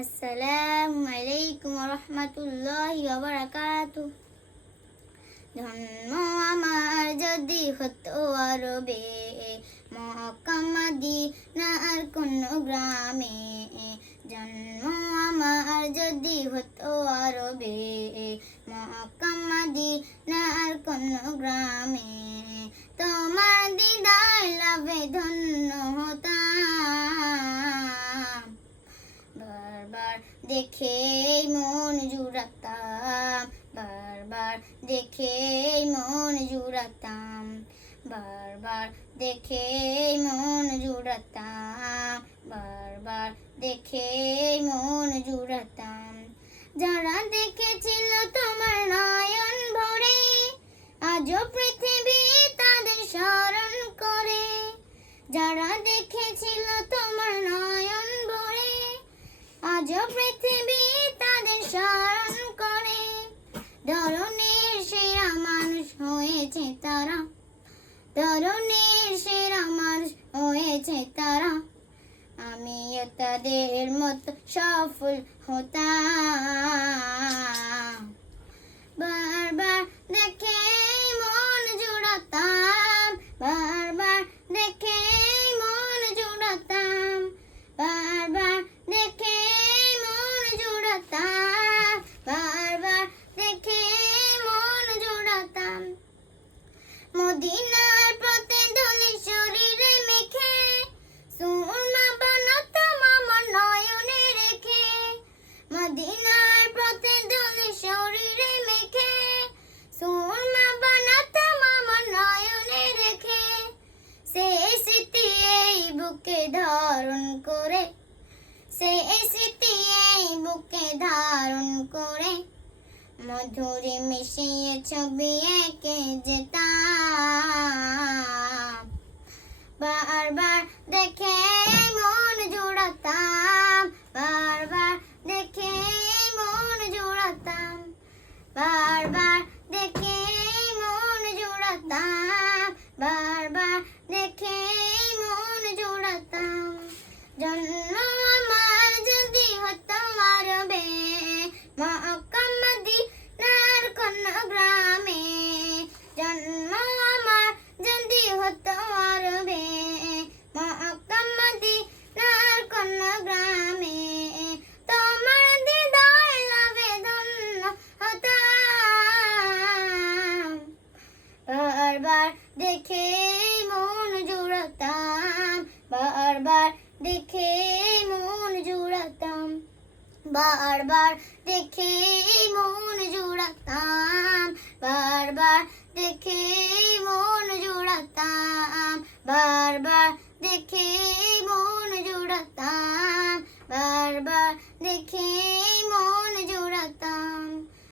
আসসালামু আলাইকুম রহমতুল্লাহি ওয়া বারাকাতুহু। জন্ম আমার যদি হতো আরবে, মক্কা মদিনার কোন গ্রামে। জন্ম আমার যদি হতো আরবে, মক্কা মদিনার কোন গ্রামে। তোমার দিদার লাভে ধন্য হতাম, বারবার দেখে মন জুড়াতাম, বারবার দেখে মন জুড়াতাম, বারবার দেখে মন জুড়াতাম, বারবার দেখে মন জুড়াতাম। যারা দেখেছিল তোমার নয়ন ভরে, আজও পৃথিবী তাদের স্মরণ করে। যারা দেখেছিল তোমার নয়ন ভরে, আজও পৃথিবী তাদের স্মরণ করে। ধরনের সেরা মানুষ হয়েছে তারা, ধরনের সেরা মানুষ হয়েছে তারা। আমিও তাদের মতো সফল হতাম, বারবার দেখে মন জুড়াতাম, বারবার দেখে মন জুড়াতাম, বারবার দেখে মন জুড়াতাম, বারবার দেখে মন জুড়াতাম। মদিনার প্রতিধ্বনি শরীরে মেখে, সুরমা বানাতাম আমার নয়নে রেখে। মদিনার প্রতিধ্বনি শরীরে মেখে, সুরমা বানাতাম আমার নয়নে রেখে। সেই স্মৃতি এই বুকে ধারণ করে, সেই স্মৃতি এই বুকে ধারণ করে। মধুরে মিশিয়ে ছবি এঁকে যেতাম, বারবার দেখে মন জোড়াতাম, বারবার দেখে মন জোড়াতাম, বারবার দেখে মন জোড়াতাম, বারবার দেখে মন জোড়াতাম। জন্ম আমার যদি হতো আরবে, মক্কা মদিনার কোন গ্রামে। জন্ম আমার যদি হতো আরবে, মক্কা মদিনার কোন গ্রামে। তোমার দিদার লাভে ধন্য হতাম, বারবার দেখে মন জুড়াতাম, বারবার দেখে মন জুড়াতাম, বারবার দেখে মন জুড়াতাম, বারবার দেখে মন জুড়াতাম, বারবার দেখে মন জুড়াতাম, বারবার দেখে